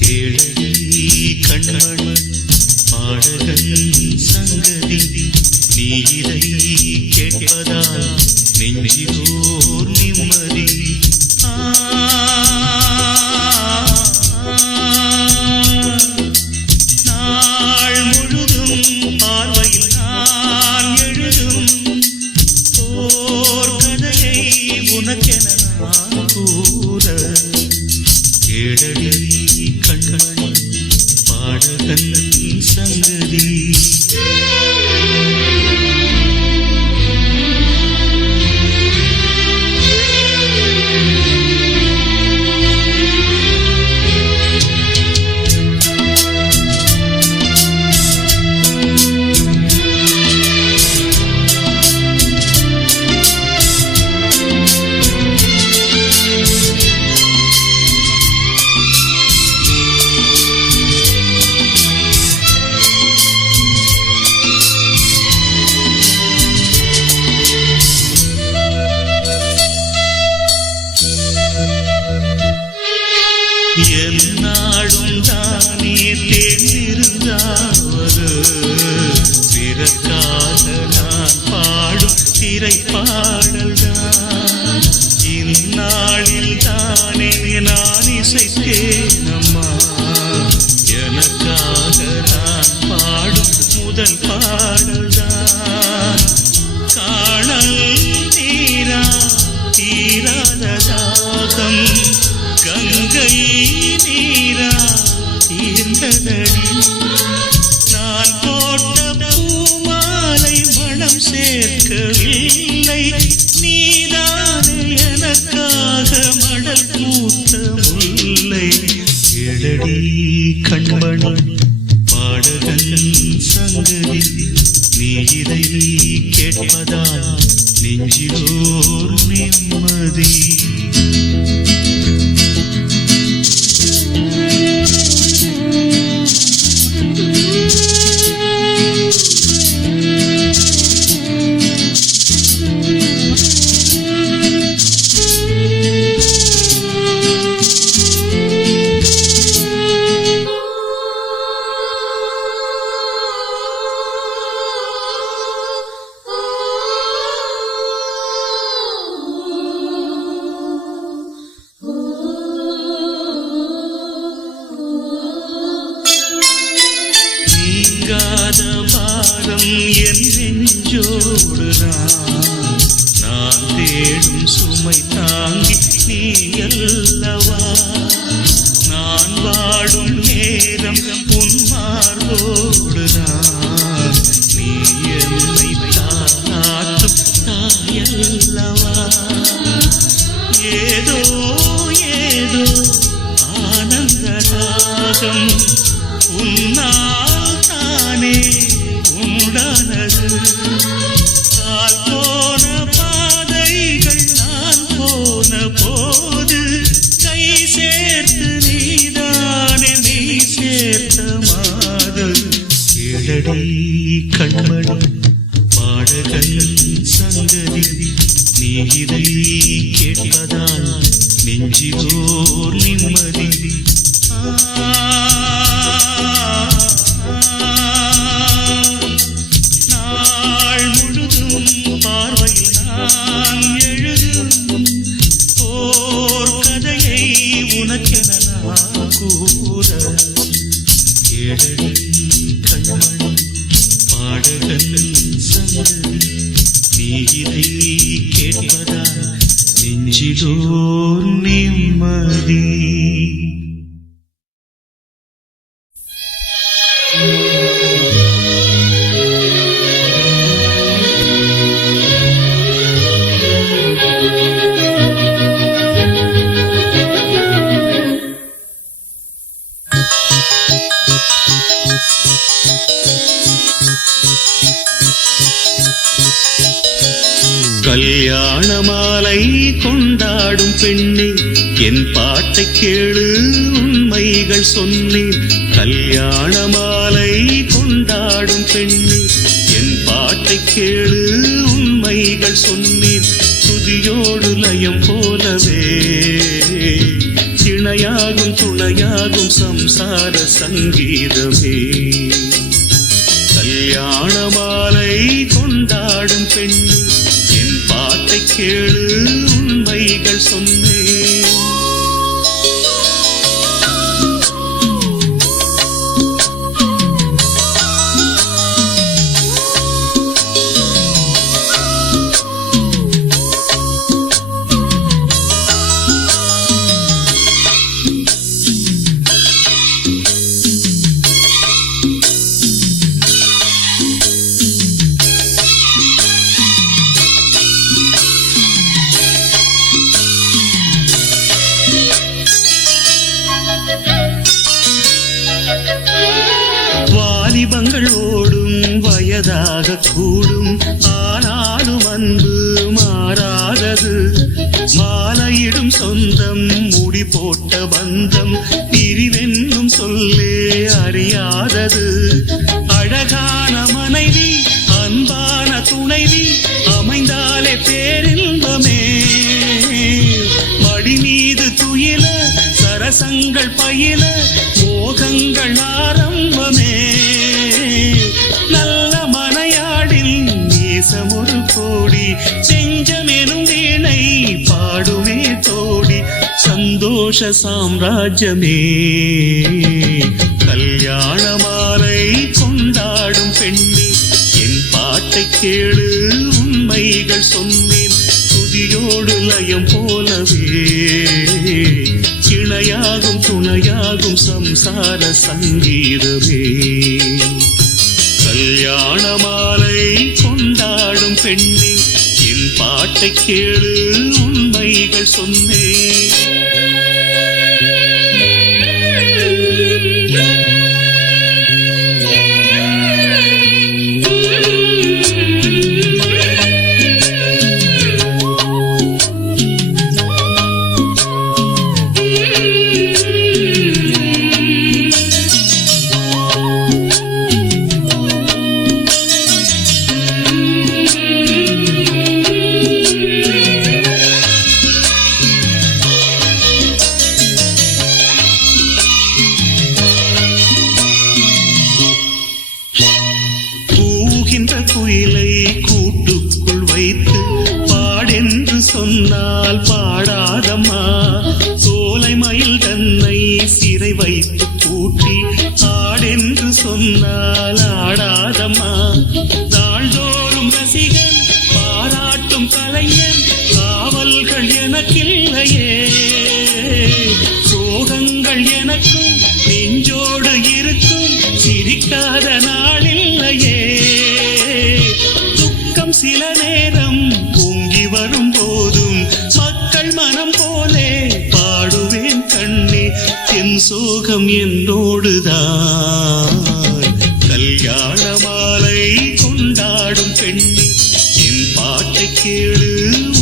கேளடி கண்மணி பாடகன் சங்கதி நீ இதை கேட்பதால் நெஞ்சிலோர் நிம்மதி. நாள் முழுதும் பார்வையில் நான் எழுதும் ஓர் கதையை உனக்கென நான் கூற. கேளடி கண்மணி பாடகன் சங்கதி. என்னாடும் தானே தேர்ந்திருந்தாவது பிறக்காக நான் பாடும் திரைப்பாடல்தான். இந்நாளில் தானே நான் இசைத்தேன் அம்மா எனக்காக நான் பாடும் முதல் பாடல்தான். காணல் நீரா தீராத தாகம் கங்கை நீரா தீர்ந்ததடி. நான் போட்ட பூமாலை மனம் சேர்க்கவில்லை நீதானே எனக்காக மடல் பூத்த முல்லை. கேளடி கண்மணி பாடகன் சங்கதி நீ இதை கேட்பதால் நெஞ்சிலோர் நிம்மதி. பாரம் என் நெஞ்சோடு நான் தேடும் சுமை தாங்கி நீ அல்லவா. நான் வாடும் நேரம் உன் மார்போடு நீ என்னை தானாற்றும் தாயல்லவா. ஏதோ ஏதோ ஆனந்த ராகம் உன்னால் தானே உண்டானது. கால் போன பாதைகள் நான் போன போது கை சேர்த்து நீதானே நீ சேர்த்த மாது. கேளடி கண்மணி பாடகன் சங்கதி நீ இதை கேட்பதால் நெஞ்சிலோர் நிம்மதி. நாள் முழுதும் பார்வையில் நான் எழுதும் ஓர் கதையை உனக்கென நான் கூற. கேளடி கண்மணி பாடகன் சங்கதி நீ இதை கேட்பதால் நெஞ்சிலோர் நிம்மதி. கல்யாண மாலை கொண்டாடும் பெண்ணே என் பாட்டை கேளு உண்மைகள் சொன்னேன். கல்யாண மாலை கொண்டாடும் பெண்ணே என் பாட்டை கேளு உண்மைகள் சொன்னேன். துதியோடு லயம் போலவே இணையாகும் துணையாகும் சம்சார சங்கீதமே. கல்யாண மாலை கொண்டாடும் பெண்ணே என் பாட்டை கேளு உண்மைகள் சொன்னேன். வாலிபங்கள் ஓடும் வயதாக கூடும், ஆனாலும் அன்பு மாறாதது. மாலையிடும் சொந்தம் முடி போட்ட பந்தம் பிரிவென்னும் சொல்லே அறியாதது. அழகான மனைவி அன்பான துணைவி அமைந்தாலே பேரின்பமே. மடி மீது துயில சரசங்கள் பயில மோகங்கள் ஆரம்பமே. நல்ல மனையாடில் நேசம் ஒரு கோடி, செஞ்சமெனும் வீணை பாடுமே தோடி. சந்தோஷ சாம்ராஜ்யமே கல்யாண மாலை கொண்டாடும் பெண்ணே என் பாட்டை கேளு உண்மைகள் சொன்னேன். துதியோடு லயம் போலவே இணையாகும் துணையாகும் சம்சார சங்கீதமே. கல்யாண மாலை கொண்டாடும் பெண்ணே என் பாட்டை கேளு உண்மைகள் சொன்னேன். குயிலை கூட்டுக்குள் வைத்து பாடென்று சொன்னால் பாடாதம்மா. சோலை மயில் தன்னை சிறை வைத்து பூட்டி ஆடென்று சொன்னால் ஆடாதம்மா. நாள்தோறும் ரசிகன் பாராட்டும் கலைஞன் காவல்கள் எனக்கில்லையே. சோகங்கள் எனக்கும் நெஞ்சோடு இருக்கும் சிரிக்காத நாளில்லையே. சில நேரம் பொங்கி வரும் போதும் மக்கள் மனம் போலே பாடுவேன் கண்ணே. என் சோகம் என்னோடுதான். கல்யாண மாலை கொண்டாடும் பெண்ணே என் பாட்டை கேளு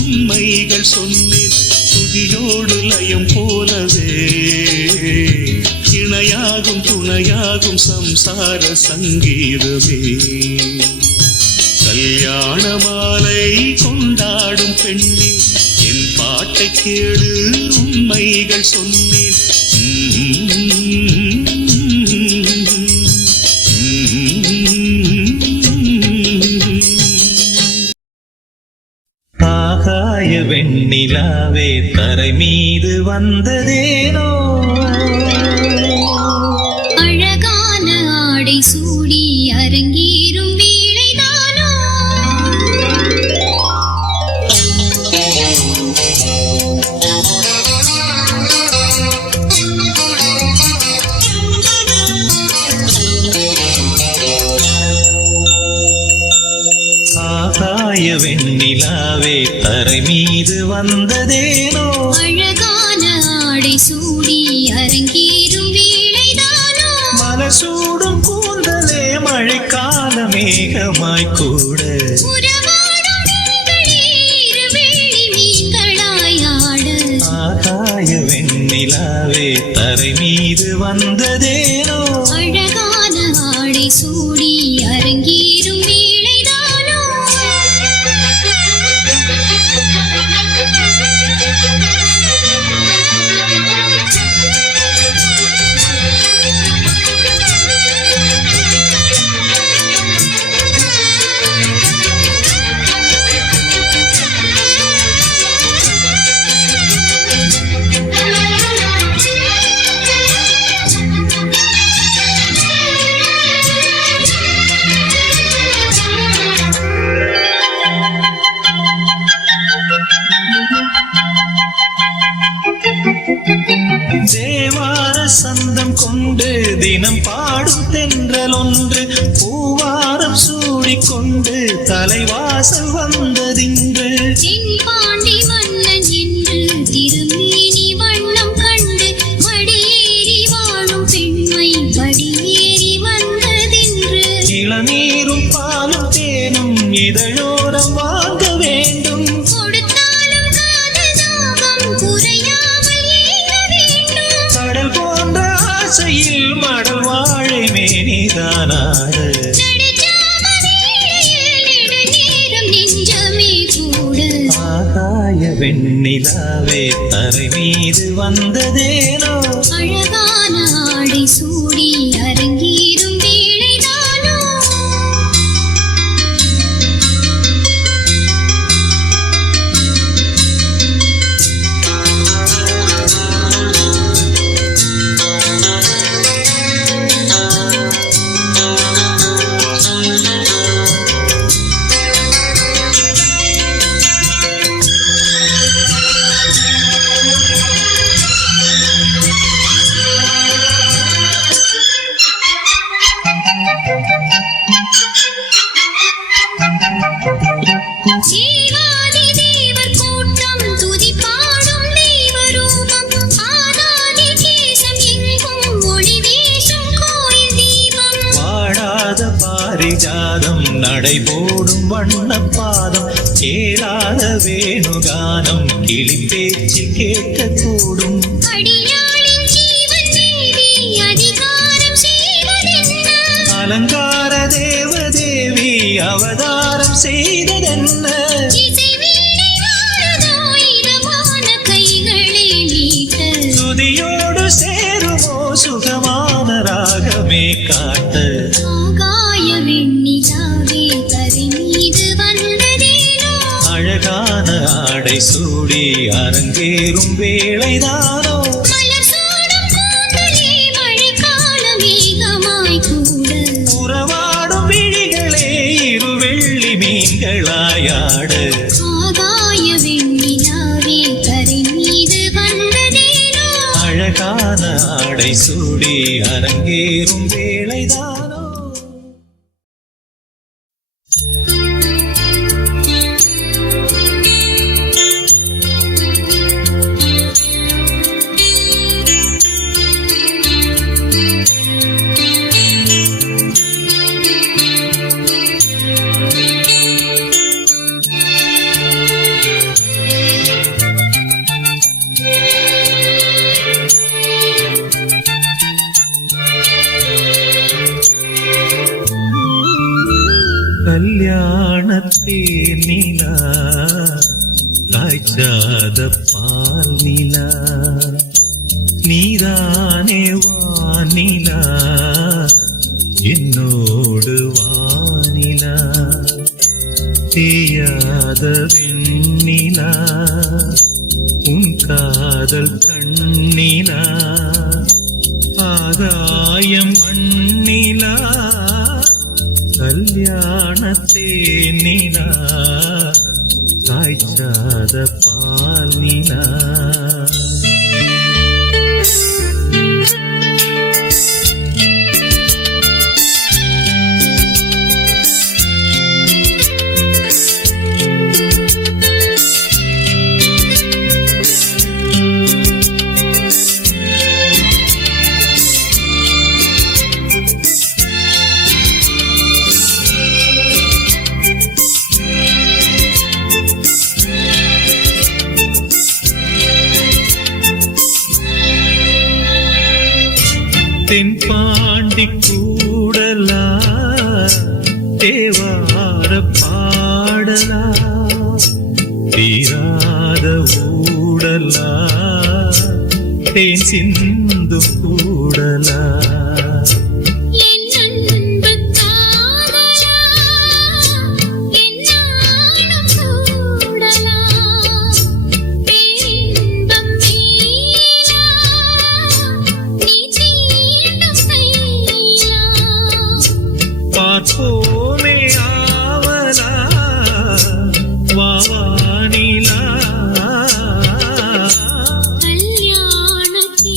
உண்மைகள் சொன்னேன். துதியோடு லயம் போலவே இணையாகும் துணையாகும் சம்சார சங்கீதமே. கல்யாண மாலை கொண்டாடும் பெண்ணே என் பாட்டை கேளு உண்மைகள் சொன்னேன். ஆகாய வெண்ணிலாவே தரை மீது வந்ததேனோ, அழகான ஆடை சூடி அரங்கேறும் வேளைதானோ. ஆகாய வெண்ணிலாவே தரை மீது வந்ததேனோ, அழகான ஆடை சூடி அரங்கேறும் வேளைதானோ. மலசூடும் கூந்தலே மழைக்கால மேகமாய் கூட, ஆகாய வெண்ணிலாவே தரை மீது வந்ததேனோ, அழகான ஆடை சூடி அரங்கேறும் வேளைதானோ. தேவார சந்தம் கொண்டு தினம் பாடும் தென்றல் ஒன்று பூவாரம் சூடிக்கொண்டு தலைவாசல் வந்ததின்று தென்பாண்டி மன்னன் என்று திருமேனி வண்ணம் கண்டு மடியேறி வாழும் பெண்மை படியேறி வந்ததென்று இளநீரும் பாலும் தேனும் இதழோரம் வாங்க வேண்டும் கொடுத்தாலும் காதல் தாகம் குறையாமல் ஏக வேண்டும் கடல் போன்ற ஆசையில் மடல் வாழை மேனிதானாடு ஆகாய வெண்ணிலாவே தரை மீது வந்ததேனோ அழகான ஆடை சூடி அரங்கேறும் வேளைதானோ தேவாதி தேவர் கூட்டம் துதி பாடும் தெய்வரூபம் ஆதாதி கேசம் எங்கும் ஒளி வீசும் கோயில் தீபம் வாடாத பாரிஜாதம் நடைபோடும் வண்ணப்பாதம் கேளாத வேணுகானம் கிளி பேச்சில் கேட்கக்கூடும் அடியாளின் ஜீவன் தேவி அதிகாரம் செய்வதென்ன அலங்கார தேவதேவி அவதாரம் செய்ததென்ன இசை வீணை வாரதோ இதமான கைகளே மீட்ட துதியோடு சேருமோ சுகமான ராகமே காட்ட ஆகாய வெண்ணிலாவே தரை மீது வந்ததேனோ அழகான ஆடை சூடி அரங்கேறும் வேளைதானோ மலர் சூடும் கூந்தலே மழைக்கால மேகமாய் கூட உறவாடும் விழிகளே இரு வெள்ளி மீன்களாயாடு ஆகாய வெண்ணிலாவே தரை மீது வந்ததேனோ அழகான ஆடை சூடி அரங்கேறும் வேளைதானோ கல்யாணத்தே நிலா காய்ச்சாத பால் நிலா நீதானே வானிலா என்னோடு வானிலா தேயாத வெண்ணிலா உன் காதல் கண்ணிலா ஆகாயம் மண்ணிலா கல்யாணத்தே நிலா காய்ச்சாத பால் நிலா தென்பாண்டி கூடலா தேவார பாடலா தீராத ஊடலா தேன் சிந்து கூடலா என் அன்பு காதலா என் நாணம் கூடலா பேரின்பம் மேலா நீ தீண்டும் கைலா பார்ப்போமே ஆவலா வானிலா கல்யாணத்தே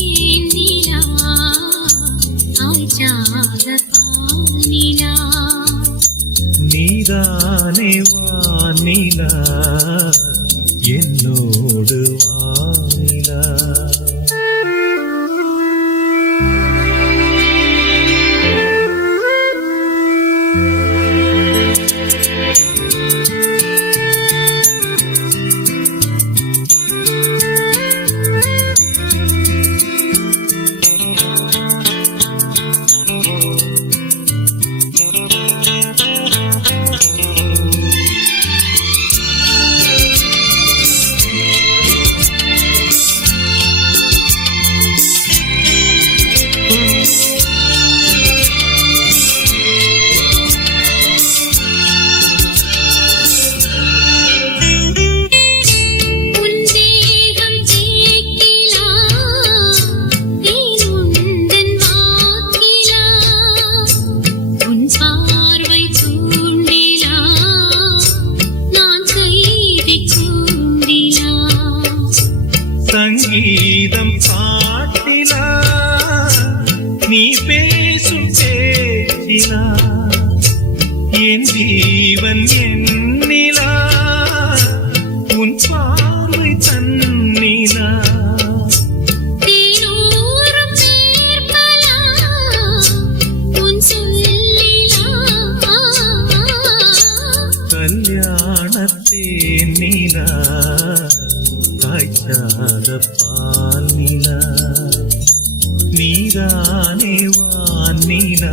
நீதானே வானிலா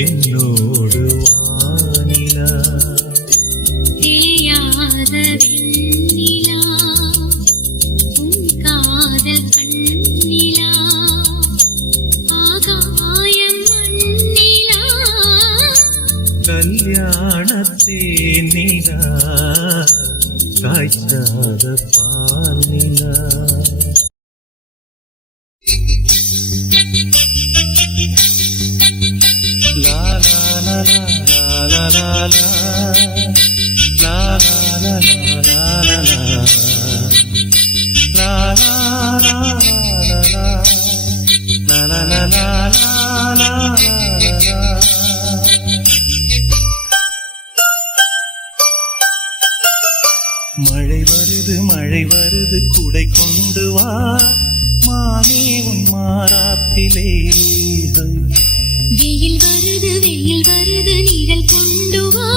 என்னோடு வானிலா தேயாத வெண்ணிலா உன் காதல் கண்ணிலா ஆகாயம் மண்ணிலா கல்யாணத்தே நிலா காய்ச்சாத பால் நிலா லா லா லா லா லா லா லா லா லா லா லா லா மழை வருது குடை கொண்டு வா மானே உன் மாறாப்பிலே வெயில் வருது நிழல் கொண்டு வா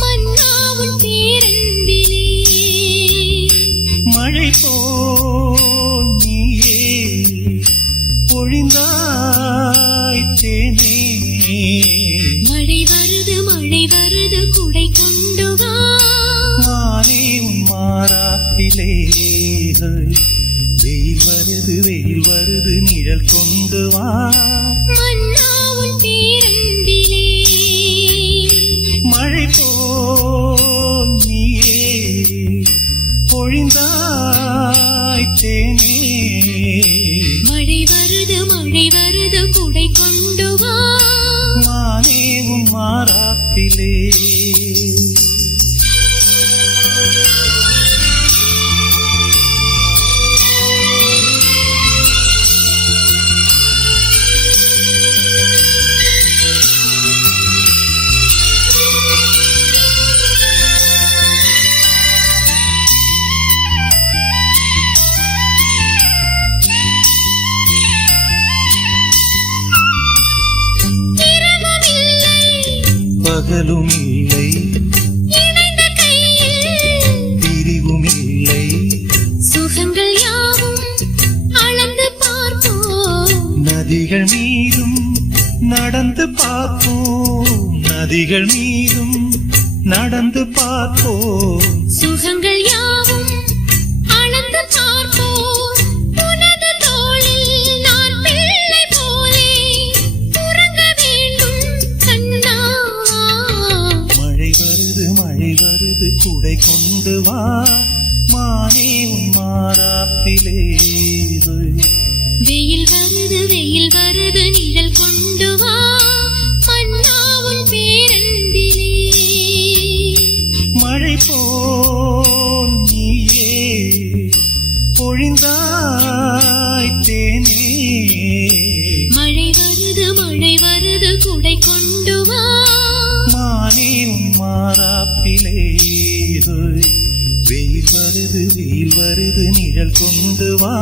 மன்னா உன் பேரன்பிலே மழை போல் நீயே பொழிந்தாய் தேனே மழை வருது குடை கொண்டு வா மானே உன் மாறாப்பிலே வெயில் வருது நிழல் கொண்டு வா மன்னா உன் பேரன்பிலே மழை போல் நீயே பொழிந்தாய் தேனே மழை வருது குடை கொண்டு வா மானே உன் மாறாப்பிலே பகலும் இல்லை இணைந்த கையில் பிரிவும் இல்லை சுகங்கள் யாவும் அளந்து பார்ப்போம் நதிகள் மீதும் நடந்து பார்ப்போம் நதிகள் மீதும் நடந்து பார்ப்போம் சுகங்கள் யாவும் அளந்து பார்ப்போம் உனது தோளில் நான் பிள்ளை போலே உறங்க வேண்டும் கண்ணா மழை வருது குடை கொண்டு வா மானே உன் மாறாப்பிலே வெயில் வருது நிழல் கொண்டு வா மன்னா உன் பேரன்பிலே மழை போல் நீயே பொழிந்தாய் தேனே மழை வருது குடை கொண்டு வா மானே உன் மாறாப்பிலே வெயில் வருது நிழல் கொண்டு வா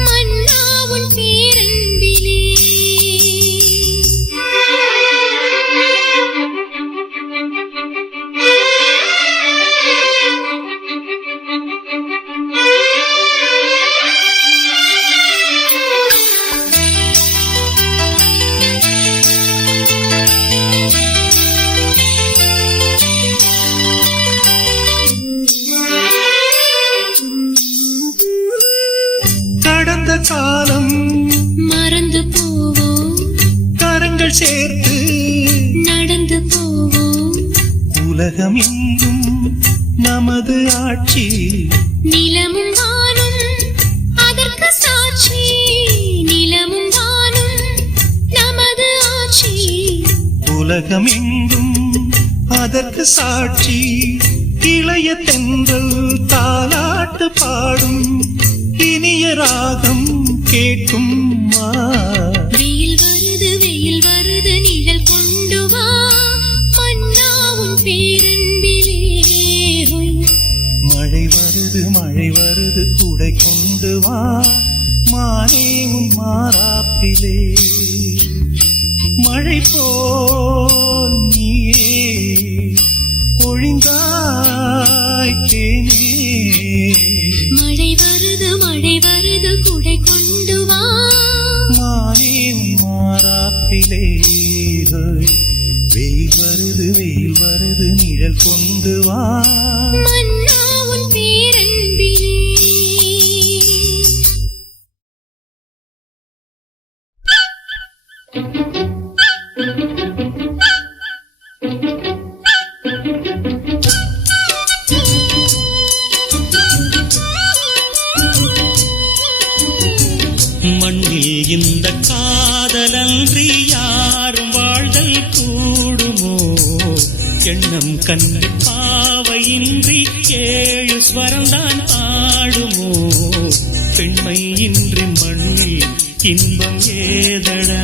மன்னா உன் பேரன்பிலே கடந்த காலம் மறந்து போவோம் கரங்கள் சேர்த்து நடந்து போவோம் உலகம் எங்கும் நமது ஆட்சி நிலமும் வானும் அதற்கு சாட்சி நிலமும் வானும் நமது ஆட்சி உலகம் எங்கும் அதற்கு சாட்சி இளைய தென்றல் தாலாட்டு பாடும் இனிய ராகம் கேட்கும் வெயில் வருது நிழல் கொண்டு வா மன்னா உன் பேரன்பிலே மழை வருது குடை கொண்டு வா மானே உன் மாறாப்பிலே மழை போல் நீயே பொழிந்தாய் தேனே மழை வருது குடை கொண்டு வா பேரன்பிலே வெயில் வருது நிழல் கொண்டு வா மன்னா உன் பேரன்பிலே. மண்ணில் இந்த காதலன்றி யாரும் வாழ்தல் கூடுமோ? எண்ணம் கண்ணி பாவையின்றி 7 ஸ்வரம்தான் ஆடுமோ? பெண்மை இன்றி மண்ணில் இன்பம் ஏதடா?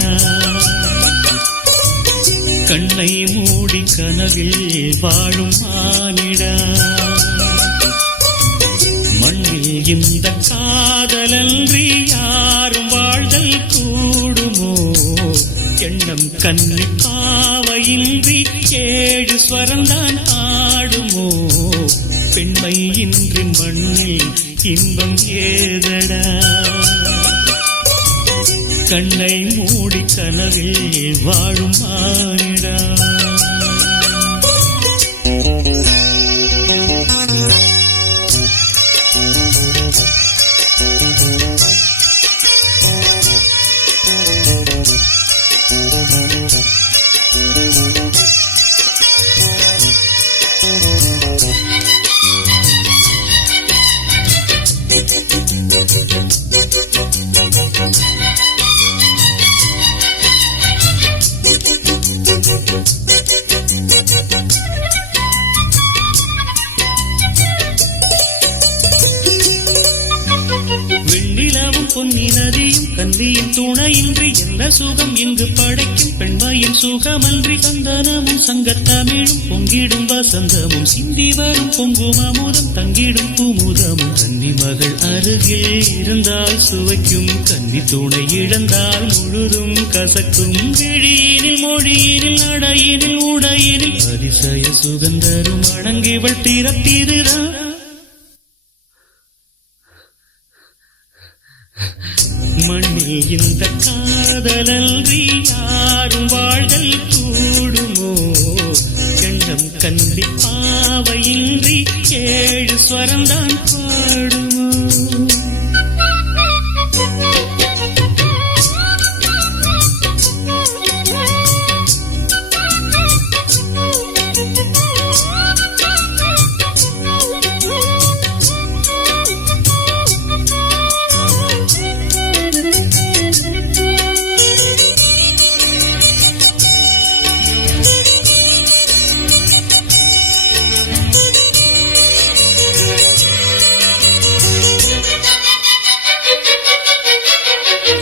கண்ணை மூடி கனவில் வாழும் மானிடா. மண்ணில் இந்த காதலன்றி யாரும் வாழ்தல் கூடுமோ? எண்ணம் கண்ணி பாவையின்றி 7 ஸ்வரம்தான் ஆடுமோ? பெண்மை இன்றி மண்ணில் இன்பம் ஏதடா? கண்ணை மூடி கனவில் வாழும் மானிடா. வெண்ணிலவும் பொன்னி நதியும் கன்னியின் துணையின்றி என்ன சுகம் இங்கு படைக்கும்? பெண்மையின் சுகமன்றி சந்தனமும் சங்கத்தமிழும் பொங்கிடும் வசந்தமும் சிந்தி வரும் பொங்கும் அமுதம் தங்கிடும் குமுதமும். கன்னி மகள் அருகில் இருந்தால் சுவைக்கும், கன்னி துணை இழந்தால் முழுதும் கசக்கும். விழியினில் மொழியினில் நடையினில் உடையினில் அதிசய சுகந்தரும் அடங்கிவள் திறத்திருதான். மண்ணில் இந்த காதலன்றி யாரும் வாழ்தல் கூடுமோ? எண்ணம் கண்டி பாவையின்றி 7 ஸ்வரம்தான் பாடுமோ?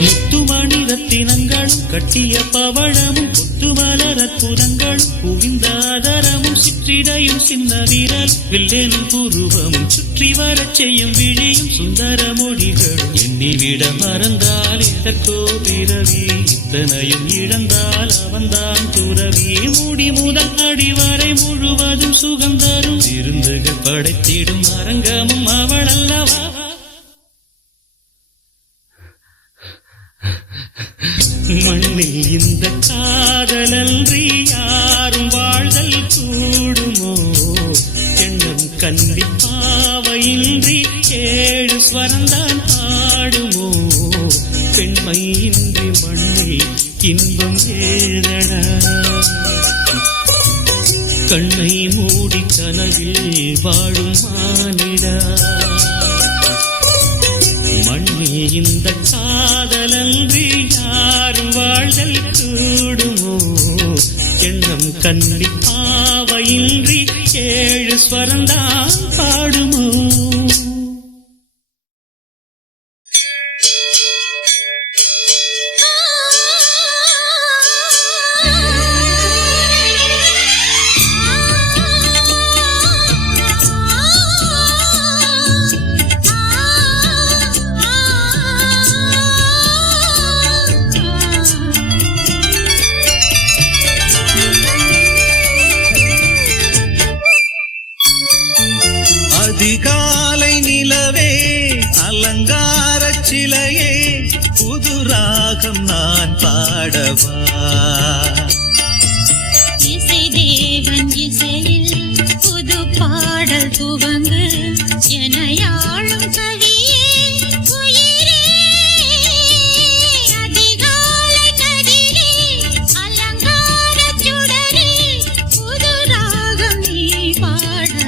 முத்துமணி ரத்தினங்களும் கட்டிய பவழமும் கொத்துமலர் அற்புதங்களும் குவிந்தாதரமும் சிற்றிடையும் சின்ன விரல் வில்லேனும் புருவமும் சுற்றி வரச் செய்யும் விழியும் சுந்தர மொழிகளும். எண்ணிவிட மறந்தால் எதற்கோ பிறவி, இத்தனையும் இழந்தால் அவன்தான் துறவி. மூடி முதல் அடிவரை முழுவதும் சுகந்தரும் விருந்துகள் படைத்திடும் அரங்கமும் அவள் அல்லவா? மண்ணில் இந்த காதலன்றி யாரும் வாழ்தல் கூடுமோ? எண்ணம் கண்டி பாவையின்றி 7 ஸ்வரம்தான் பாடுமோ? பெண்மை இன்றி மண்ணில் இன்பம் ஏதடா? கண்ணை மூடி கனவில் வாழும் மானிடா. மண்ணில் இந்த காதலன்றி யாரும் வாழ்தல் கூடுமோ? எண்ணம் கண்டி பாவையின்றி 7 ஸ்வரம்தான் பாடுமோ? அதிகாலை புது ராகம் நான் பாடவா இசை தேவன் இசையில் புது பாடல் துவங்கு எனையாளும் கவியே உயிரே அதிகாலை கதிரே அலங்கார சுடரே புது ராகம் நீ பாடவா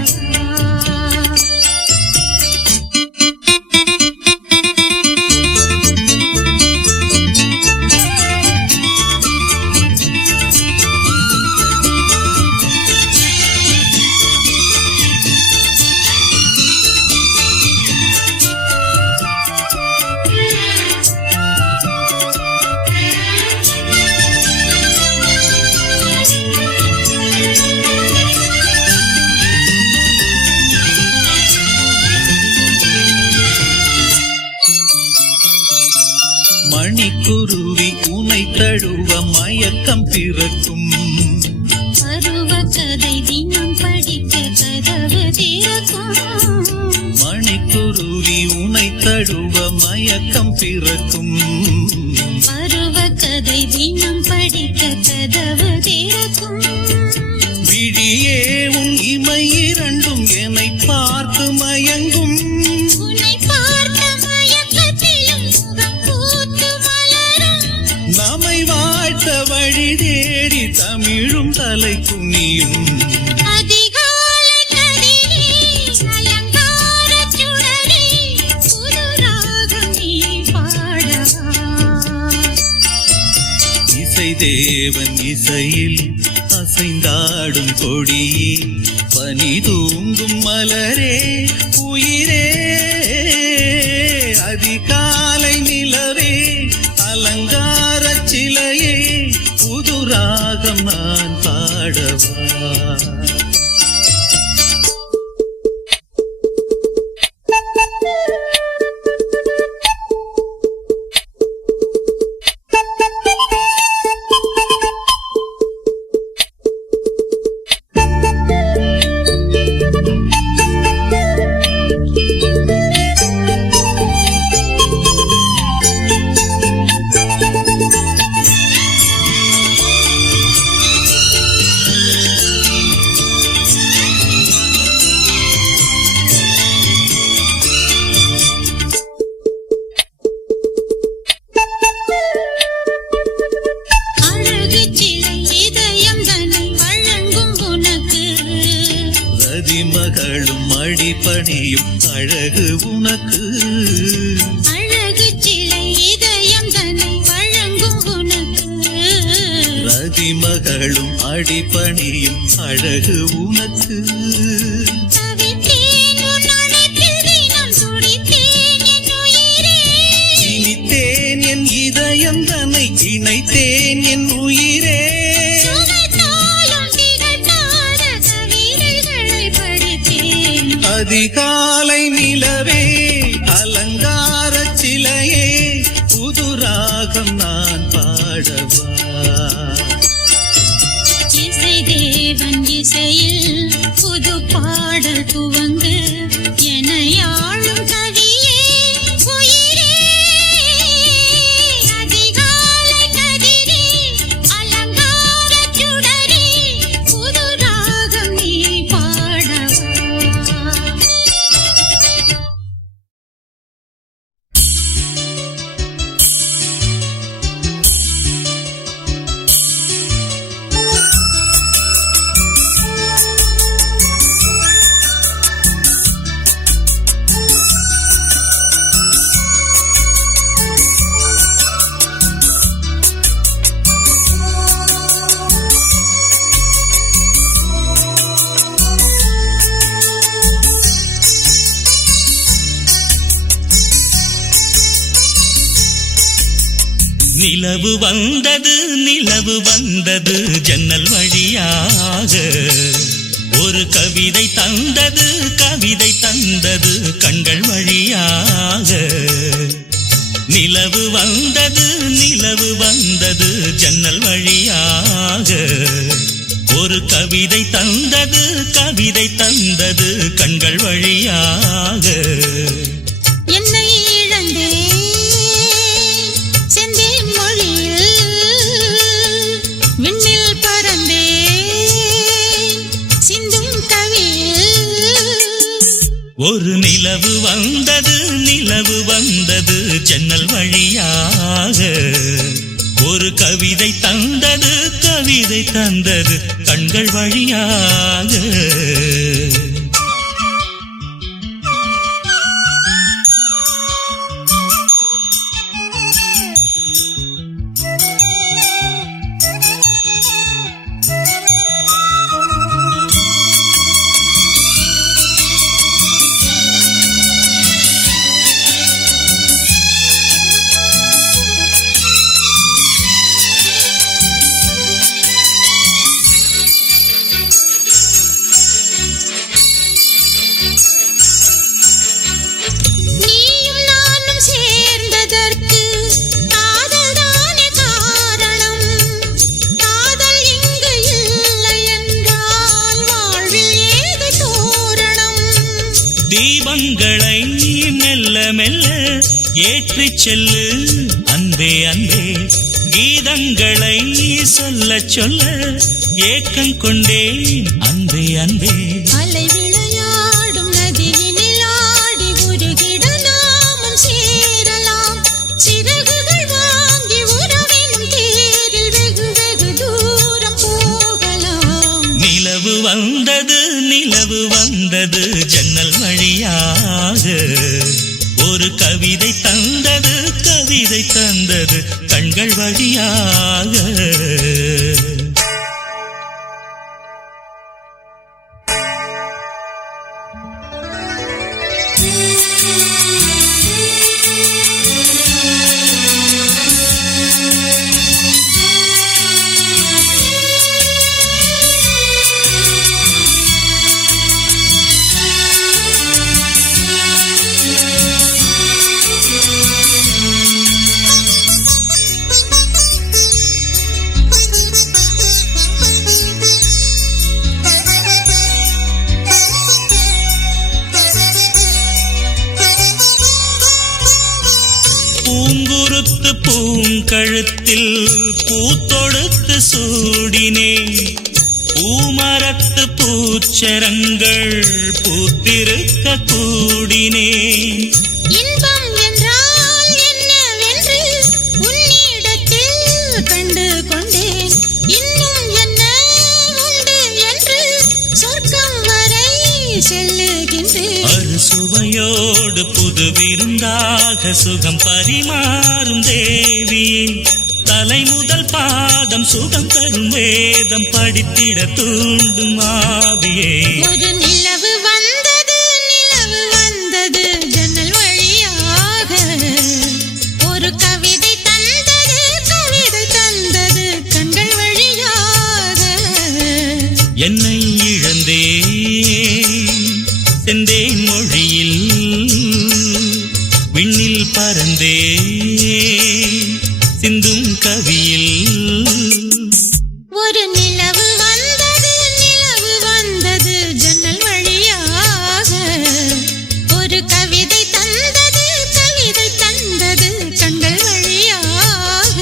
மணிக்குருவி உனை தழுவ மயக்கம் பிறக்கும் பருவ கதை தினம் படிக்க கதவு திறக்கும் மணிக்குருவி உனை தழுவ மயக்கம் பிறக்கும் பருவ கதை தினம் படிக்க கதவு திறக்கும் விழியே உன் இமை இரண்டும் என்னை பார்த்து மயங்கும் உன்னை பார்த்த மயக்கத்திலும் முகம் பூத்து மலரும் நம்மை வாழ்த்த வழி தேடி தமிழும் தலை குனியும் அதிகாலை கதிரே அலங்கார சுடரே புது ராகம் நீ பாடவா இசை தேவன் இசையில் அசைந்தாடும் கொடியே பனி தூங்கும் மலரே உயிரே அதிகாலை நிலவே அலங்கார சிலையே புது ராகம் நான் பாடவா அழகு சிலை இதயம் தன்னை வழங்கும் உனக்கு மகளும் அடிப்பணியும் அழகு உனக்கு அழகு சிலை இதயம் தன்னை வழங்கும் உனக்கு மகளும் அடிப்பணியும் அழகு உனக்கு தவித்தேன் உன் அழைப்பில் தினம் துடித்தேன் என் உயிரே இனித்தேன் என் இதயம் தன்னை இணைத்தேன் என் உயிரே சுவைத்தாலும் திகட்டாத கவிதைகளை படித்தேன் அதிகாலை நிலவே அலங்கார சிலையே புது ராகம் நான் பாடவா இசை தேவன் இசையில் புது பாடல் துவங்கு எனையாளும் கவியே உயிரே அதிகாலை கதிரே அலங்கார சுடரே புது ராகம் நீ பாடவா நிலவு வந்தது ஜன்னல் வழியாக ஒரு கவிதை தந்தது கண்கள் வழியாக நிலவு வந்தது ஜன்னல் வழியாக ஒரு கவிதை தந்தது கண்கள் வழியாக என்னை இழந்தே ஒரு நிலவு வந்தது ஜன்னல் வழியாக. ஒரு கவிதை தந்தது கண்கள் வழியாக. தீபங்களை மெல்ல மெல்ல ஏற்றிச் செல்லு அன்பே அன்பே. கீதங்களை சொல்ல சொல்ல ஏக்கம் கொண்டேன் அன்பே அன்பே. அலை விளையாடும் நதியினில் ஆடி உருகிட நாமும் சேரலாம். சிறகுகள் வாங்கி உறவினும் தேரில் வெகு வெகு தூரம் போகலாம். நிலவு வந்தது ஜன்னல் வழியாக. ஒரு கவிதை தந்தது கண்கள் வழியாக. பூங்குருத்து பூங்கழுத்தில் பூத்தொடுத்து சூடினேன். பூமரத்து பூச்சரங்கள் பூத்திருக்க கூடினேன். இன்பம் என்றால் என்னவென்று உன்னிடத்தில் கண்டு கொண்டேன். இன்னும் என்ன உண்டு என்று சொர்க்கம் வரை செல்லுகின்றேன். அறுசுவையோடு புது விருந்தாக சுகம் பரிமாறும் தேவியே. தலை முதல் பாதம் சுகம் தரும் வேதம் படித்திட தூண்டும் ஆவியே. ஒரு நிலவு வந்தது ஜன்னல் வழியாக. ஒரு கவிதை தந்தது கண்கள் வழியாக. என்னை இழந்தேன் செந்தேன் மொழியில் விண்ணில் பறந்தேன் சிந்தும் கவியில். ஒரு நிலவு வந்தது ஜன்னல் வழியாக. ஒரு கவிதை தந்தது கண்கள் வழியாக.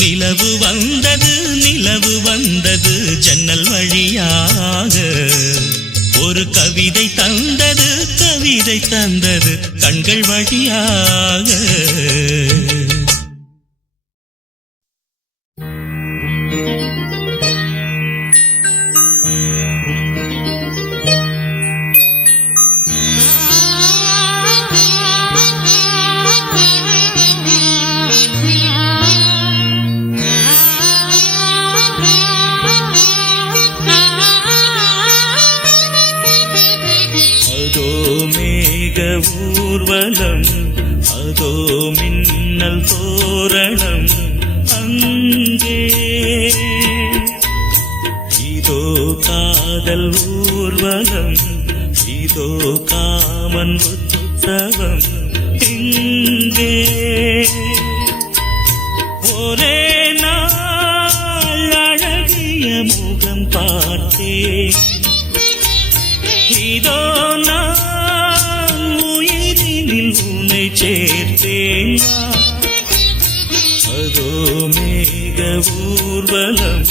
நிலவு வந்தது ஜன்னல் வழியாக. ஒரு கவிதை தந்தது கண்கள் வழியாக. அதோ மேக ஊர்வலம், அதோ மின்னல் தோரணம் அங்கே. இதோ காதல் ஊர்வலம், இதோ காமன் உற்சவம் இங்கே. ஒரே நாள் அழகிய முகம் பார்த்தேன். இதோ நான் உயிரினில் உன்னை சேர்த்தேன். அதோ மேக ஊர்வலம்,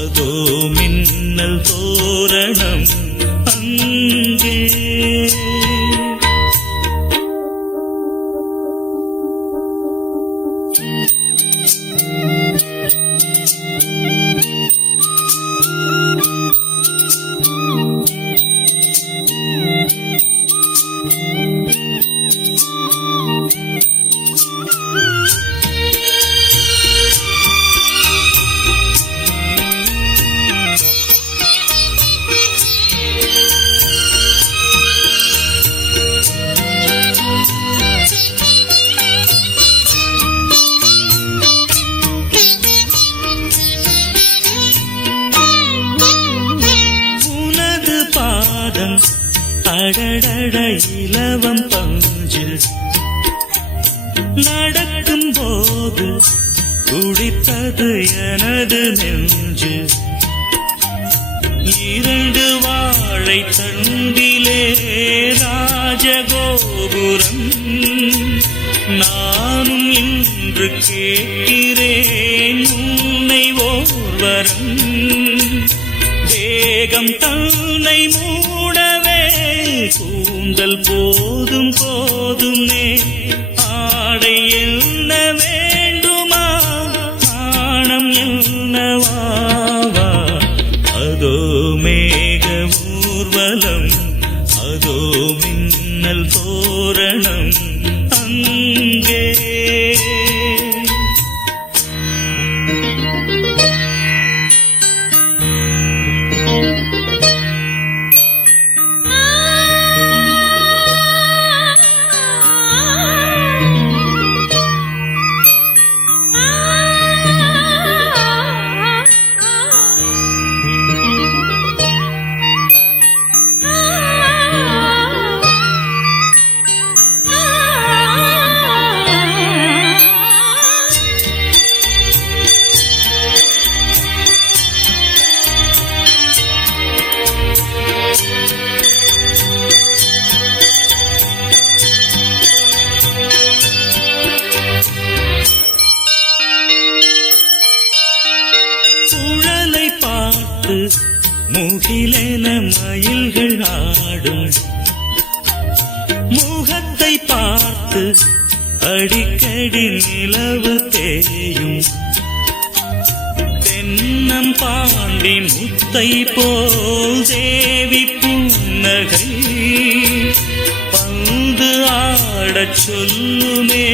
அதோ மின்னல் தோரணம் அங்கே. அடடட இலவம் பஞ்சு நடக்கும் போது துடித்தது எனது நெஞ்சு. 2 வாழை தண்டிலே ராஜகோபுரம். நானும் இன்று கேட்கிறேன் உன்னை ஓர்வரம். வேகம் தன்னை மூடவே கூந்தல் போதும் போதுமே. ஆடை என்ன வேண்டுமா நாணம் என்னவாவா. அதோ மேக ஊர்வலம், அதோ மின்னல் தோரணம் அங்கே. முகிலென மயில்கள் ஆடும் முகத்தை பார்த்து அடிக்கடி நிலவு தேயும். தென்னம் பாண்டி முத்தை போல் தேவி புன்னகை பந்து ஆடச் சொல்லுமே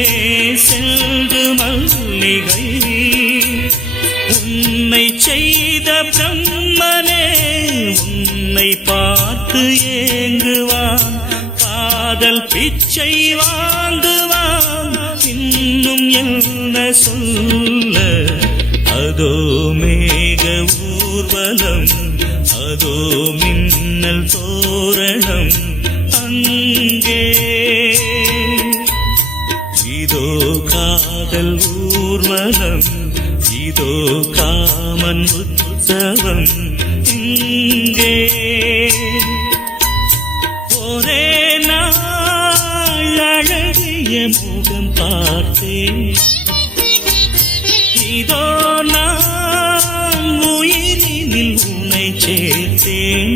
செல்கு மல்லிகை. உன்னை செய்த பிரம்மனே உன்னை பார்த்து ஏங்குவான். காதல் பிச்சை வாங்குவான். இன்னும் என்ன சொல்ல. அதோ மேக ஊர்வலம், அதோ மின்னல் தோரணம் அங்கே. இதோ காதல் ஊர்வலம், இதோ காமன் உற்சவம் இங்கே. ஒரே நாள் அழகிய முகம் பார்த்தேன். இதோ நான் உயிரினில் உன்னை சேர்த்தேன்.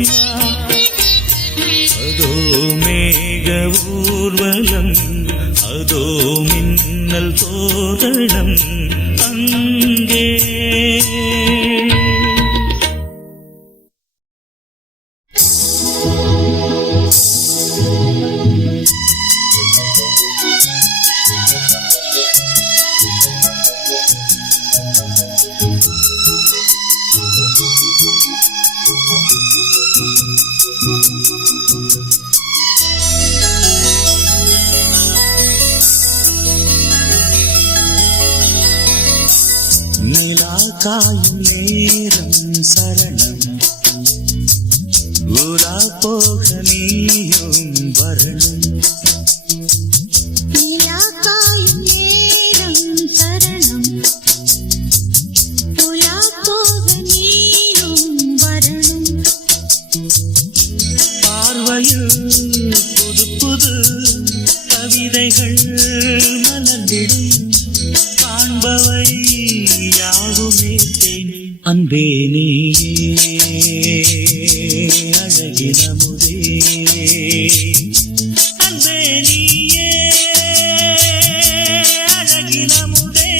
அதோ மேக ஊர்வலம், அதோ மின்னல் தோரணம் அங்கே. நிலா காயும் நேரம் சரணம், உலா போக நீயும் வரணும். நிலா காயும் நேரம் சரணம், உலா போக நீயும் வரணும். பார்வையில் புது புது கவிதைகள் மலர்ந்திடும். காண்பவை யாவுமே தேன். அன்பே நீயே அழகின முதே, அன்பே நீயே அழகின முதே.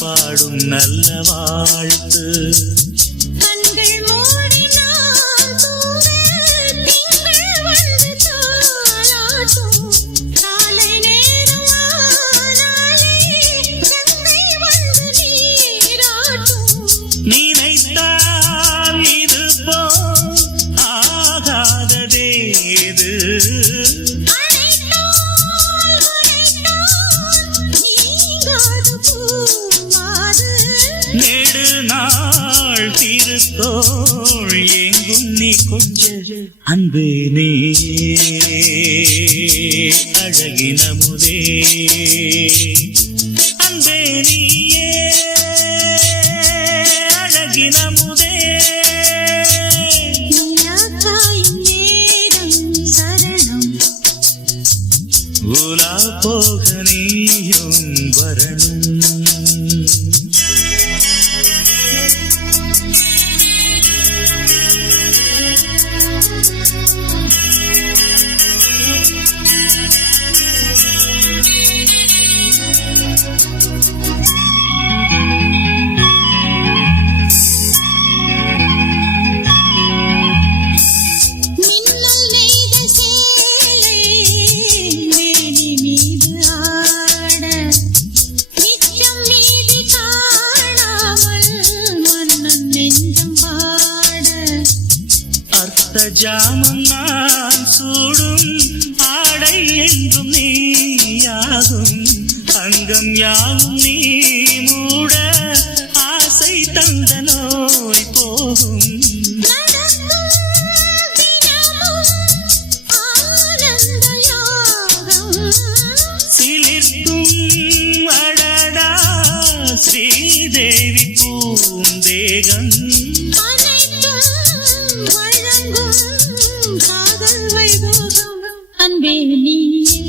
பாடும் நல்ல வாழ்த்து. கண்கள் மூடினால் தூங்க திங்கள் வந்து தாலாட்டும். காலை நேரம் ஆனாலே கங்கை வந்து நீராட்டும். நினைத்தால் இது போல் ஆகாததேது. நெடுநாள் திருத்தோள் எங்கும் நீ கொஞ்ச அன்பு நீ அழகின முதே. அன்பே நீயே அழகின முதே. நிலாக்காயும் நேரம் சரணம். உலா போக நீயும் வரணும். மின்னல் நெய்த சேலை மேனி மீது ஆட. நிச்சம் மீதி காணாமல் மன்னன் நெஞ்சம் பாட. அர்த்த ஜாமம் நான் சூடும் ஆடை என்றும் நீயாகும். அங்கம் யாவும் நீ மூட ஆசை தந்த நோய் போகும். நடக்கும் தினமும் ஆனந்த யாகம். சிலிர்க்கும் அடடா ஸ்ரீதேவி பூந்தேகம். அனைத்தும் வழங்கும் காதல் வைபோகம். அன்பே நீயே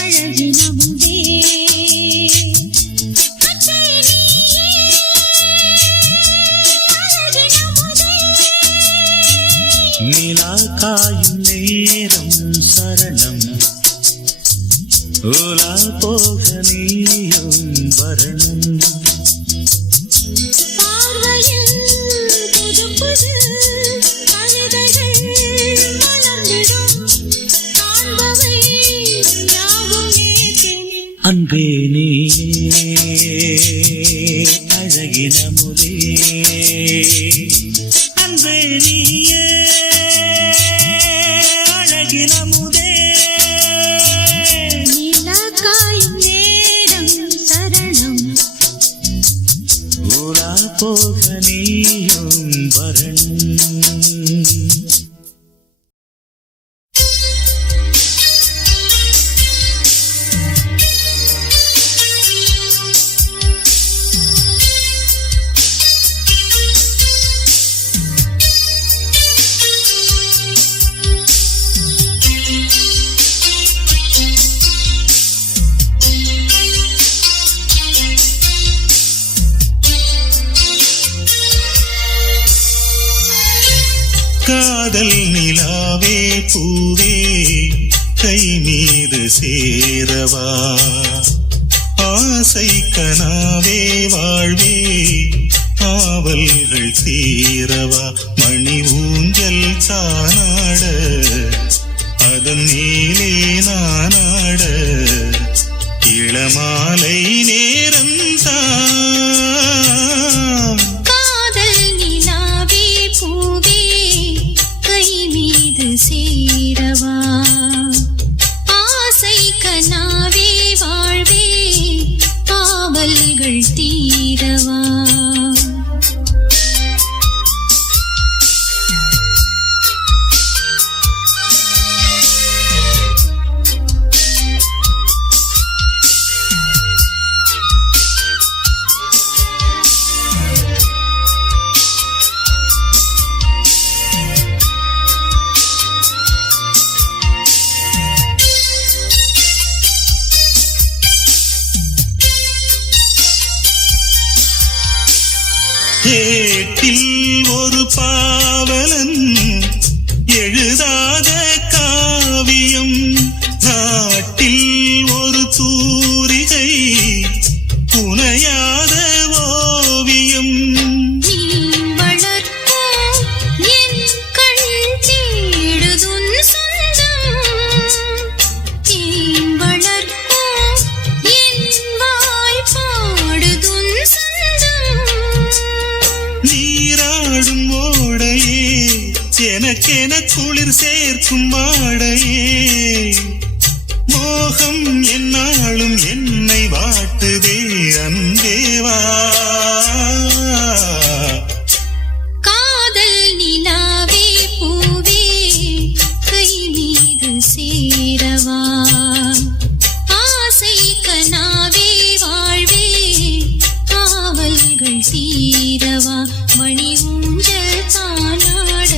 அழகின முதே. அன்பே நீயே அழகின முதே. நிலா காயும் நேரம் சரணம். உலா போக நீயும் வரணும். பார்வையில் புது புது கவிதைகள் மலர்ந்திடும். காண்பவை யாவும் ஏற்கனவே. அன்பே நீயே அழகின முதே. அன்பே நீயே அழகின முதே. நிலாக்காயும் நேரம் சரணம். உலா போக நீயும் வரணும். காதல் நிலாவே பூவே கை மீது சேரவா. ஆசை கனாவே வாழ்வே ஆவல்கள் தீரவா. மணி ஊஞ்சல் தானாட அதன் மேலே நானாட. இளமாலை நேரம் தான். காதல் நிலாவே பூவே கை மீது சேரவா. ஆசை கனாவே வாழ்வே ஆவல்கள் தீரவா. ஏட்டில் ஒரு பாவலன் எழுதாத காவியம். நாட்டில் ஒரு தூரிகை சேர்க்கும் வாடையே மோகம் என்னாலும் என்னை வாட்டுதே அன்பேவா காதல் நிலாவே பூவே கை மீது சேரவா ஆசை கனாவே வாழ்வே காவல்கள் தீரவா மணி ஊஞ்சல் தானாட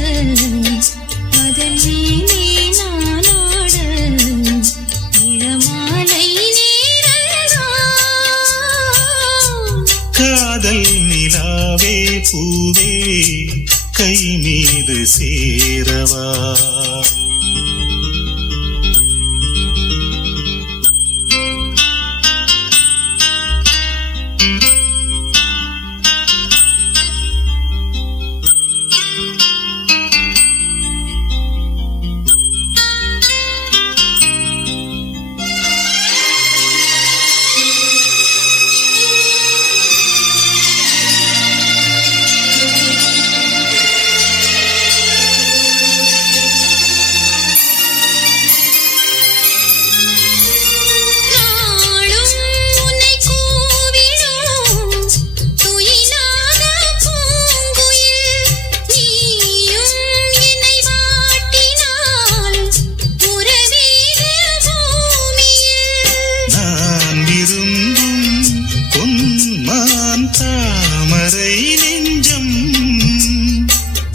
அதன் மேலே நானாட இளமாலை நேரம்தான் காதல் நிலாவே பூவே கை மீது சேரவா தாமரை நெஞ்சம்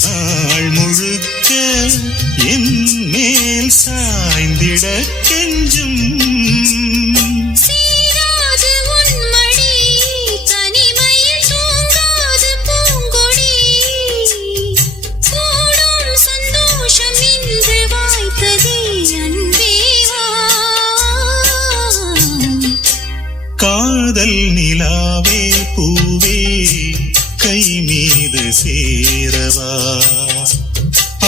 நாள் முழுக்க என் மேல் சாய்ந்திட கெஞ்சும் சீராது உன்மடி தனிமையில் தூங்காது பூங்கொடி கூடும் சந்தோஷம் இன்று வாய்த்ததே அன்பேவா காதல் நிலாவே பூவே கை மீது சேரவா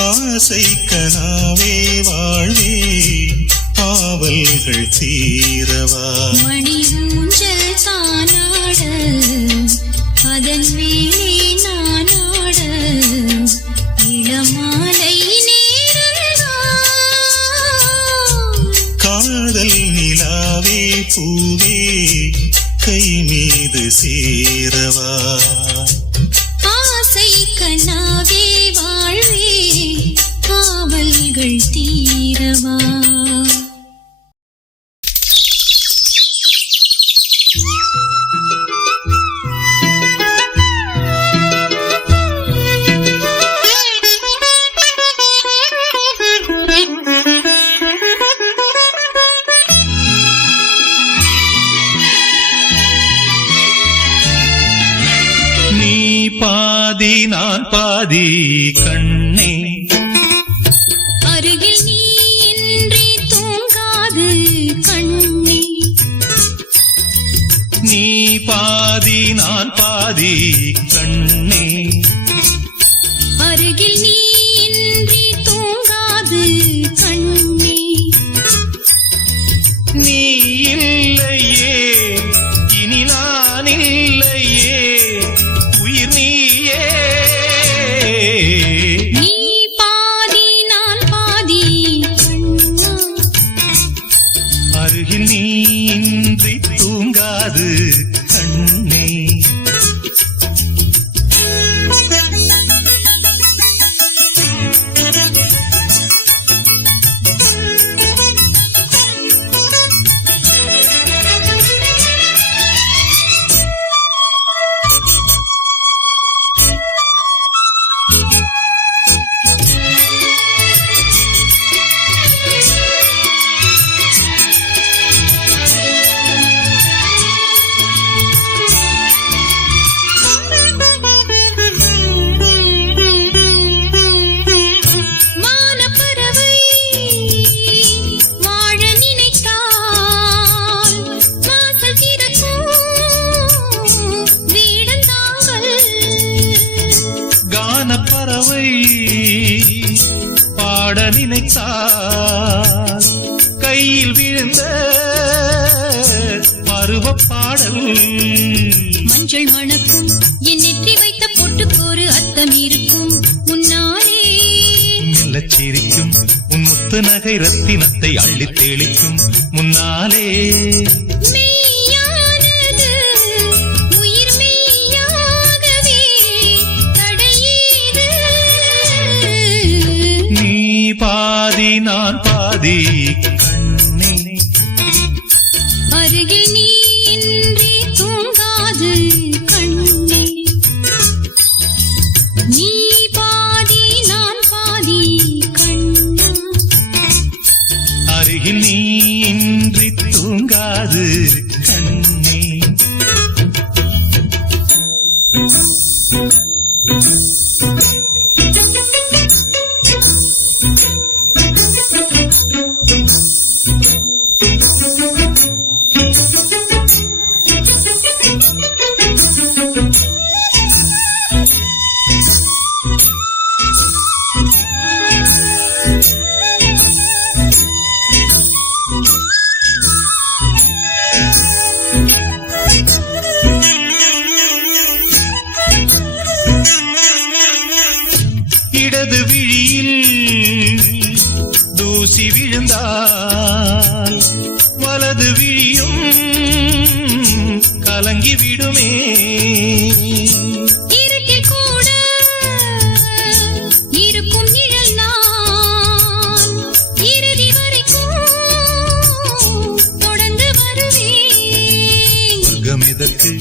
ஆசை கனாவே வாழ்வே ஆவல்கள் தீரவா மணி ஊஞ்சல் தானாட அதன் மேலே நானாட இளமாலை நேரம்தான் காதல் நிலாவே பூவே கை மீது சேரவா ஆசை கனாவே வாழ்வே காவல்கள் தீரவா பாதி நான் பாதி கண்ணே அருகில் நீ இன்றி தூங்காது கண்ணே நீ பாதி நான் பாதி கண்ணே அருகில் நீ இன்றி தூங்காது கண்ணே நீ இல்லையே இனி நான் இல்லையே உயிர் நீயே நீ பாதி நான் பாதி கண்ணா அருகில் நீ இன்றி தூங்காது கண்ணே பறவை பாட நினைத்தால் கையில் விழுந்த பருவ பாடல் மஞ்சள் மணக்கும் என் நெற்றி வைத்த பொட்டுக்கோரு அர்த்தம் இருக்கும் முன்னாலே மெல்லச்சிரிக்கும் முத்து நகை ரத்தினத்தை அள்ளித் தெளிக்கும் முன்னாலே மெய்யானது உயிர் மெய்யாகவே தடையீது. நீ பாதி நான் பாதி கண்ணே அருகில் நீ இன்றி தூங்காது கண்ணே. நீ பாதி நான் பாதி கண்ணா. அருகில் நீ இன்றி தூங்காது கண்ணே. இடது விழியில் தூசி விழுந்தால் வலது விழியும் கலங்கி விடுமே. இருட்டில் கூட இருக்கும் நிழல் நான் இறுதி வரைக்கும் தொடர்ந்து வருவேன். சொர்க்கம் எதற்கு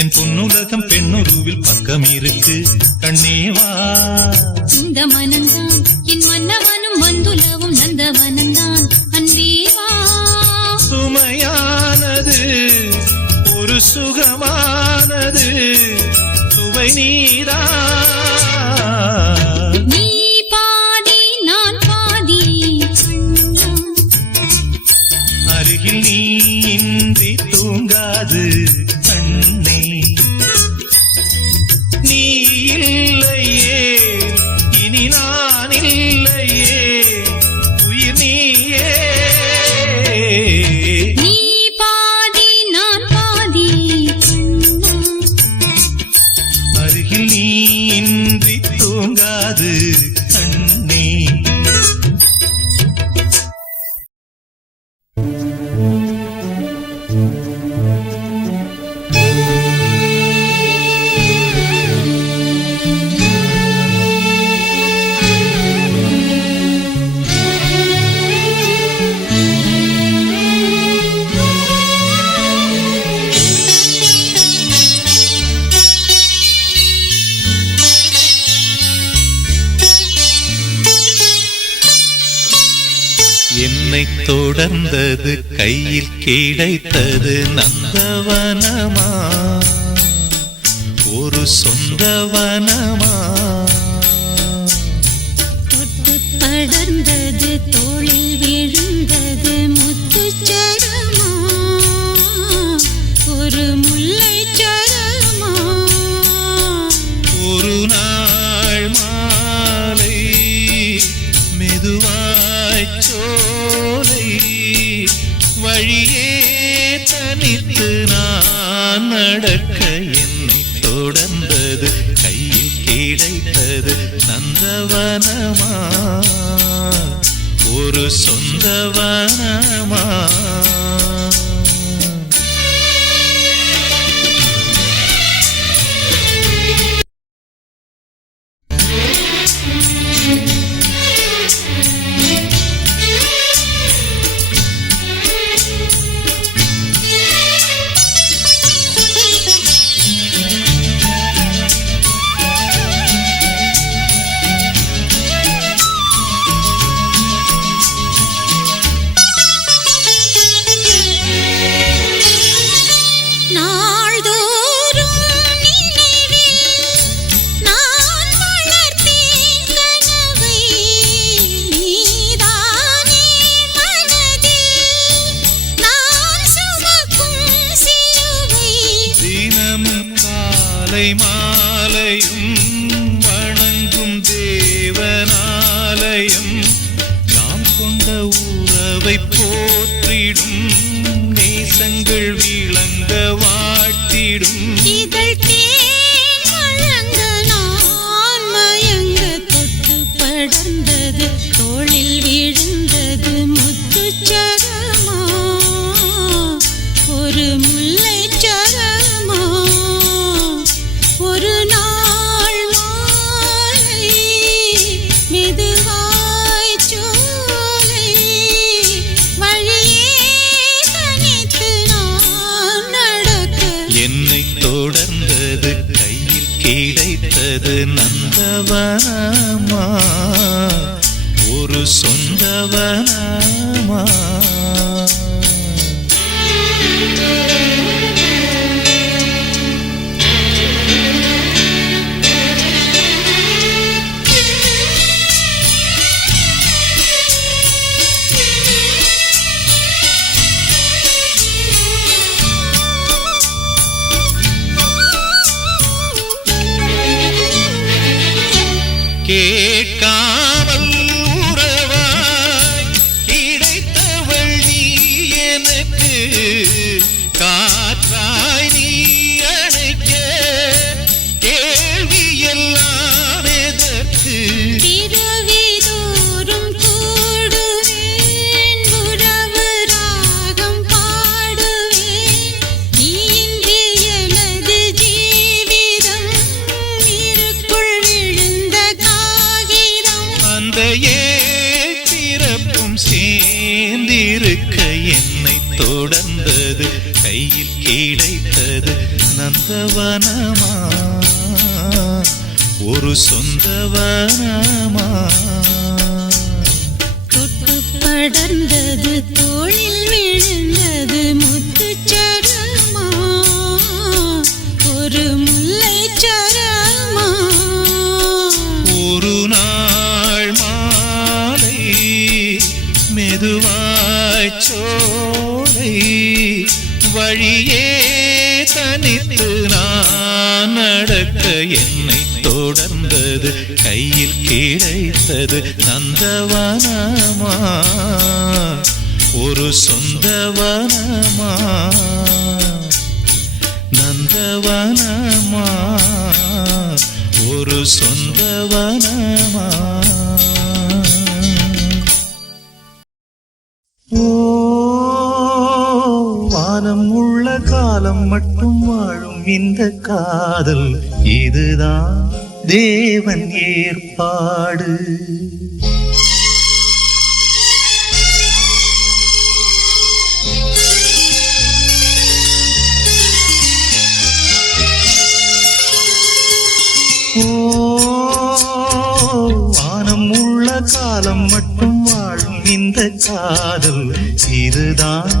என் பொன்னுலகம் பெண்ணுருவில் பக்கம் இருக்கு கண்ணேவா. இந்த மனந்தான் என் மன்னவனும் வந்துலவும் நந்தவனந்தான் அன்பேவா. சுமையானது ஒரு சுகமானது சுவை நீதான். நீ பாதி நான் பாதி கண்ணா. அருகில் நீ இன்றி தூங்காது கண்ணே. நீ இல்லையே இனி நான் இல்லையே உயிர் நீயே. நீ பாதி நான் பாதி கண்ணா. அருகில் நீ இன்றி தூங்காது கண்ணே. என்னை தொடர்ந்தது கையில் கிடைத்தது நந்தவனமா ஒரு சொந்தவனமா. தொட்டு படர்ந்தது தோளில் விழுந்தது முத்துச்சரமா ஒரு முல்லைச்சரமா. ஒரு நாள் மாலை மெதுவாய் சோலை வழியே தனித்து நான் நடக்க என்னை தொடர்ந்தது கையில் கிடைத்தது நந்தவனமா ஒரு சொந்தவனமா. மாலை மாலையும் வணங்கும் தேவனாலயம் நாம் கொண்ட உறவை போற்றிடும் நேசங்கள் விளங்க வாழ்த்திடும் இதழ் தேன் வழங்க நான் மயங்க தொட்டு படர்ந்தது தோளில் விழுந்தது என்னை தொடர்ந்தது கையில் கிடைத்தது நந்தவனமா ஒரு சொந்தவனமா கேட்காமல் உறவாய் கிடைத்தவள் நீ எனக்கு காற்றாய் நீ அணைக்க கேள்வி எல்லாம் எதற்கு இரவிதோறும் கூடுவேன் உறவு ராகம் பாடுவேன் நீ இன்றி எனது ஜீவிதம் இருக்குள் விழுந்த அந்த பிறப்பும் சேர்ந்திருக்க என்னை தொடர்ந்தது கையில் கிடைத்தது நந்தவனமா ஒரு சொந்தவனமா தொட்டு படர்ந்தது தோளில் விழுந்தது முத்துச்சரமா ஒரு முல்லைச்சரமா ஒரு நாள் மாலை மெதுவாய் சோலை வழியே தனித்து நான் நடக்க என்னை தொடர்ந்தது கையில் கிடைத்தது நந்தவனமா ஒரு சொந்தவனமா நந்தவனமா ஒரு சொந்தவனமா ஓ வானம் உள்ள காலம் மட்டும் வாழும் இந்த காதல் இதுதான் தேவன் ஏற்பாடு ஓ வானம் உள்ள காலம் மட்டும் வாழும் இந்த காதல் இதுதான்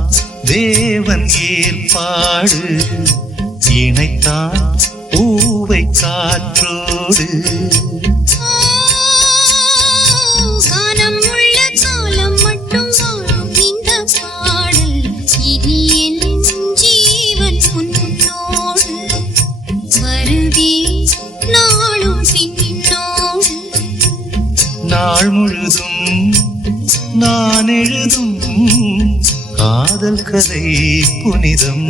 தேவன் ஏற்பாடு இணைத்தான் பூவை காற்றோடு காலம் உள்ள காலம் மட்டும் வாழும் இந்த பாடல் இனி என் ஜீவன் உன்னோடு வருவே நாளும் பின்னோடு நாள் முழுதும் நான் எழுதும் காதல் கதை புனிதம்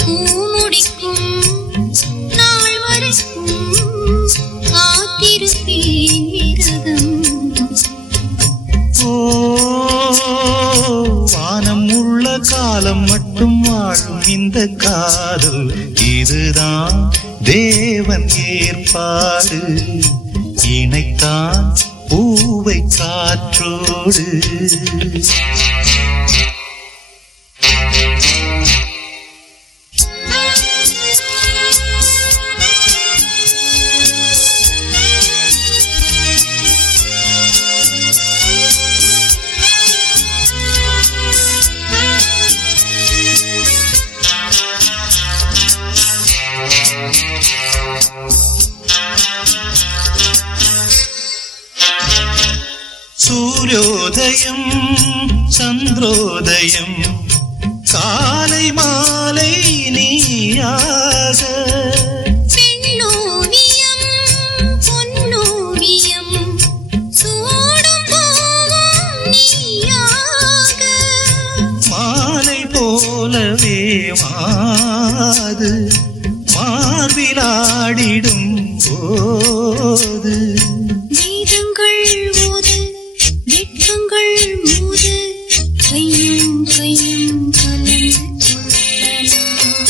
பூமுடிக்கும் நாள் வரைக்கும் காத்திருப்பேன் விரதம் ஓ வானம் உள்ள காலம் மட்டும் வாழும் இந்த காதல் இதுதான் தேவன் ஏற்பாடு இணைத்தான் பூவை காற்றோடு சூரியோதயம் சந்திரோதயம் காலை மாலை நீயாக பெண்ணோவியம் பொன்னோவியம் சூடும் பூவும் நீயாக மாலை போலவே மாது மார்பிலாடிடும் போது வேதங்கள் ஓது வெட்கங்கள் மூது கையும் கையும் கலந்து கொள்ளலாம்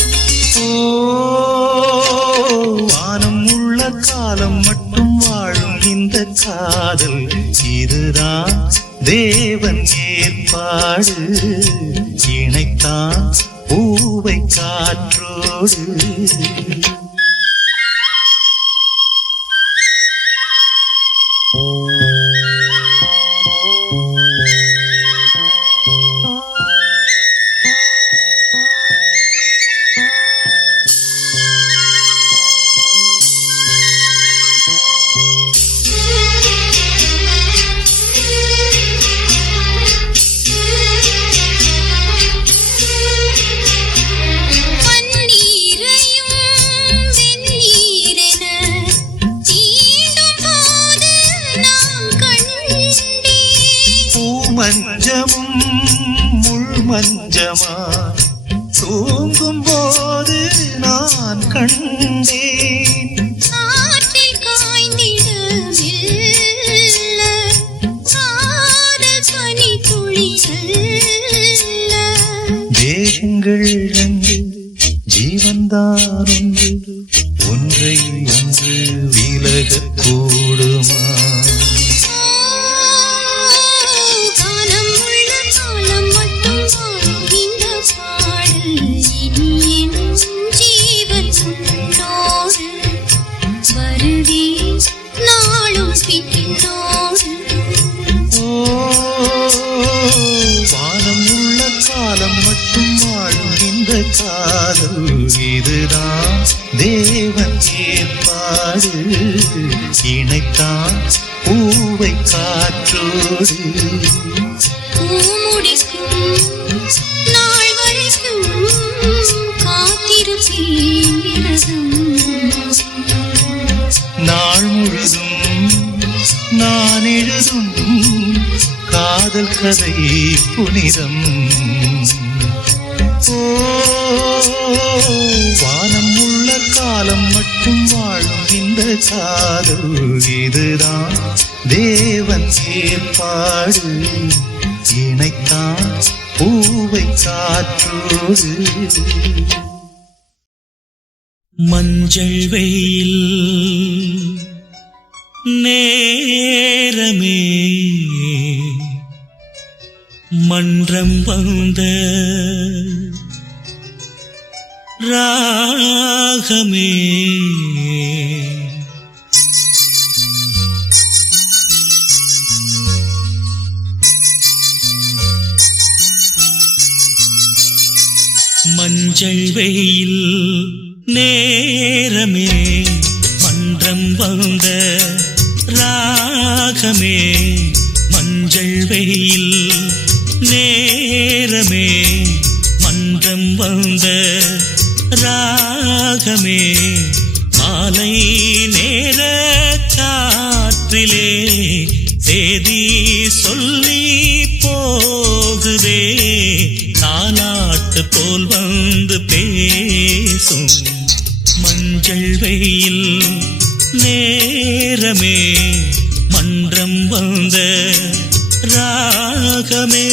ஓ வானம் உள்ள காலம் மட்டும் வாழும் இந்த காதல் இதுதான் தேவன் ஏற்பாடு இணைத்தான் பூவை காற்றோடு. மஞ்சமும் முள் மஞ்சமா தூங்கும் போது நான் கண்டேன். காற்றில் காய்ந்திட மெல்ல காதல் பனி துளிகள். தேகங்கள் ரெண்டு ஜீவன்தான் ஒன்று, ஒன்றை ஒன்று விலகக் கூடுமா? காதல் இதுதான் தேவன் ஏற்பாடு, இணைத்தான் பூவை காற்றோடு. பூமுடிக்கும் நாள் வரைக்கும் காத்திருப்பேன் விரதம். நாள் முழுதும் நான் எழுதும் காதல் கதை புனிதம். வானம் உள்ள காலம் மட்டும் வாழும் இந்த காதல் இதுதான் தேவன் ஏற்பாடு, இணைத்தான் பூவை காற்றோடு. மஞ்சள் வெயில் நேரமே மன்றம் வந்த ராகமே, மஞ்சள் வெயில் நேரமே மன்றம் வந்த ராகமே, மஞ்சள் வெயில் நேரமே மன்றம் வந்த ராகமே, மாலை நேர காற்றிலே தேதி சொல்லி போகுதே, தாலாட்டு போல் வந்து பேசும் மஞ்சள் வெயில் நேரமே மன்றம் வந்த ராகமே.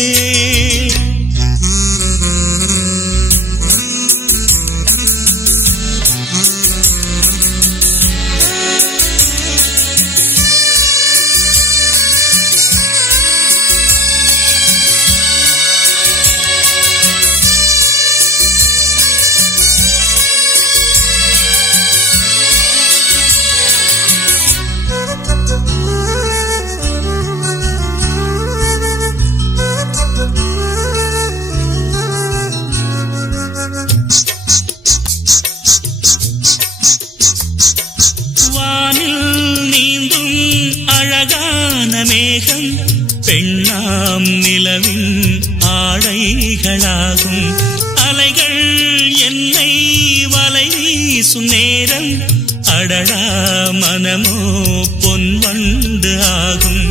மேகம் பெண்ணாம் நிலவின் ஆடைகளாகும், அலைகள் என்னை வலை வீசும் நேரம் அடடா மனமோ பொன் வண்டு ஆகும்,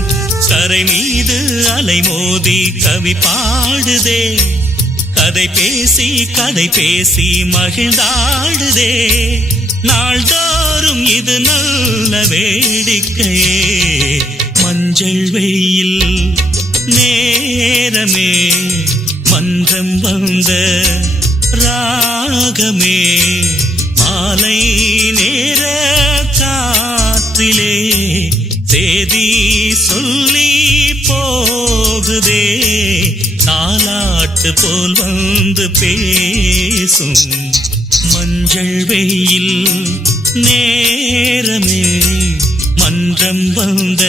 கரை மீது அலை மோதி கவி பாடுதே, கதை பேசி மகிழ்ந்தாடுதே, நாள்தோறும் இது நல்ல வேடிக்கையே, மஞ்சள் வெயில் நேரமே மன்றம் வந்த ராகமே, மாலை நேர காற்றிலே தேதி சொல்லி போகுதே, தாலாட்டு போல் வந்து பேசும் மஞ்சள் வெயில் நேரமே மன்றம் வந்த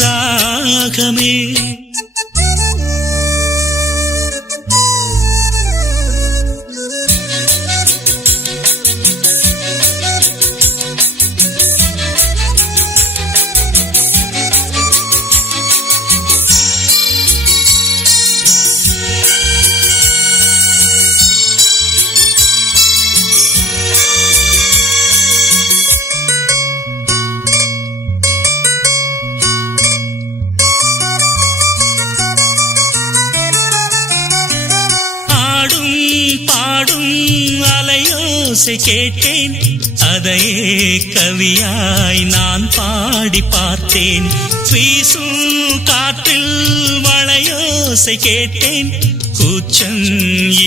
ராகமே அலையோசை கேட்டேன் அதையே கவியாய் நான் பாடி பார்த்தேன் வீசும் காற்றில் வளையோசை கேட்டேன் கூச்சம்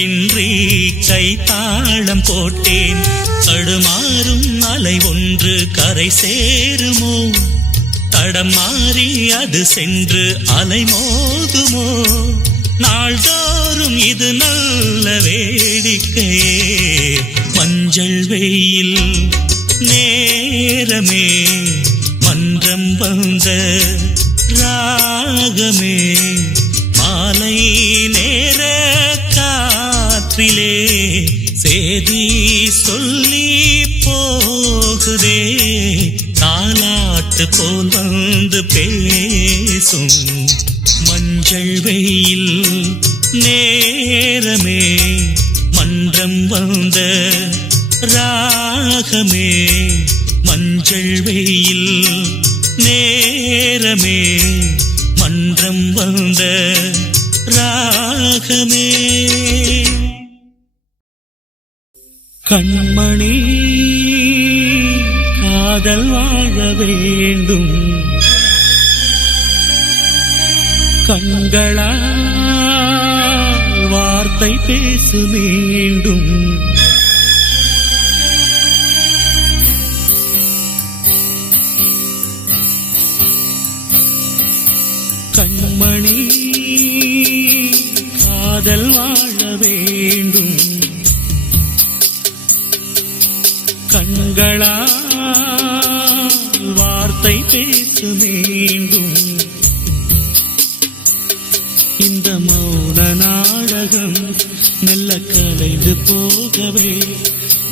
இன்றி கைத்தாளம் போட்டேன் தடுமாறும் அலை ஒன்று கரை சேருமோ தடம் மாறி அது சென்று அலை மோதுமோ நாள்தோறும் இது நல்ல வேடிக்கையே மஞ்சள் வெயில் நேரமே மன்றம் வந்த ராகமே மாலை நேர காற்றிலே சேதி சொல்லி போகுதே தாலாட்டு போல் வந்து பேசும் மஞ்சள் வெயில் நேரமே மன்றம் வந்த ராகமே மஞ்சள் வெயில் நேரமே மன்றம் வந்த ராகமே கண்மணி காதல் வாழ வேண்டும் கண்களால் வார்த்தை பேசு மீண்டும் கண்மணி காதல் வாழ வேண்டும் கண்களால் வார்த்தை பேசு மீண்டும் இந்த மௌன நாடகம் மெல்ல கலைந்து போகவே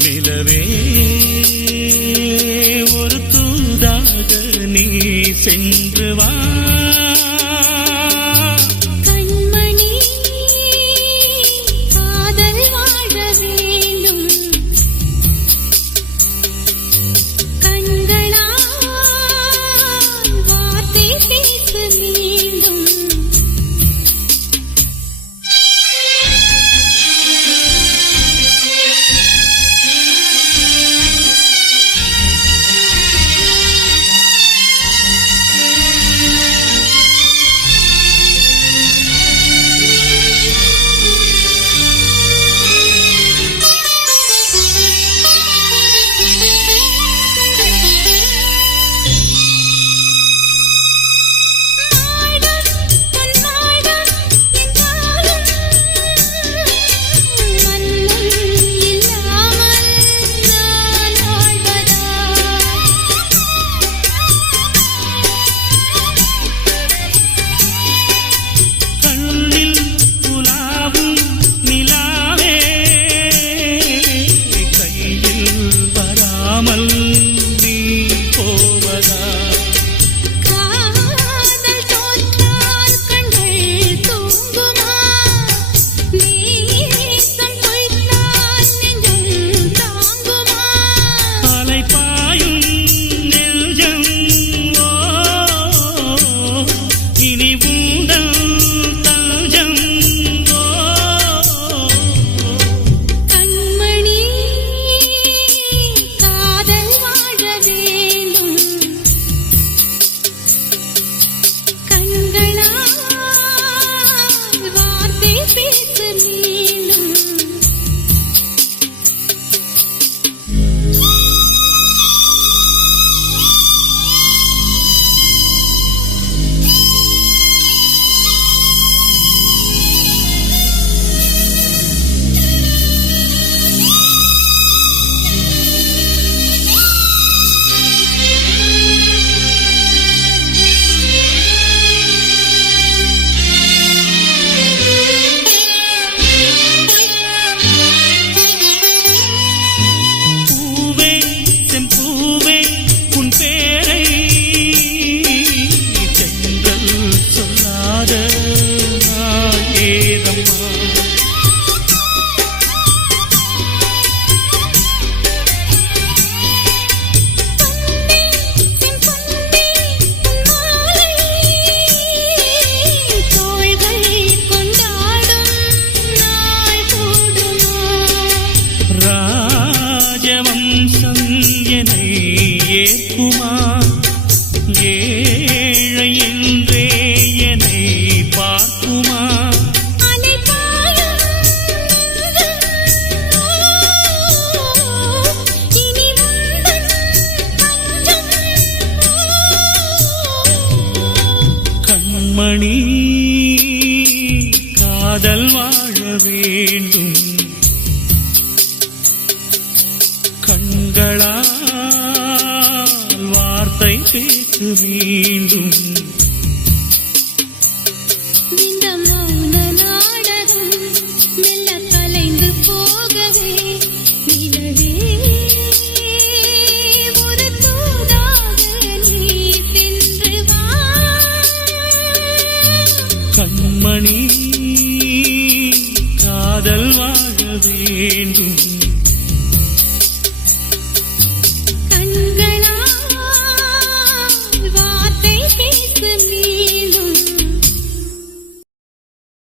நிலவே ஒரு தூதாக நீ சென்று வா கண்மணி காதல் வாழ வேண்டும் கண்களால் வார்த்தை பேசு மீண்டும் வார்த்தை பேசு மீண்டும்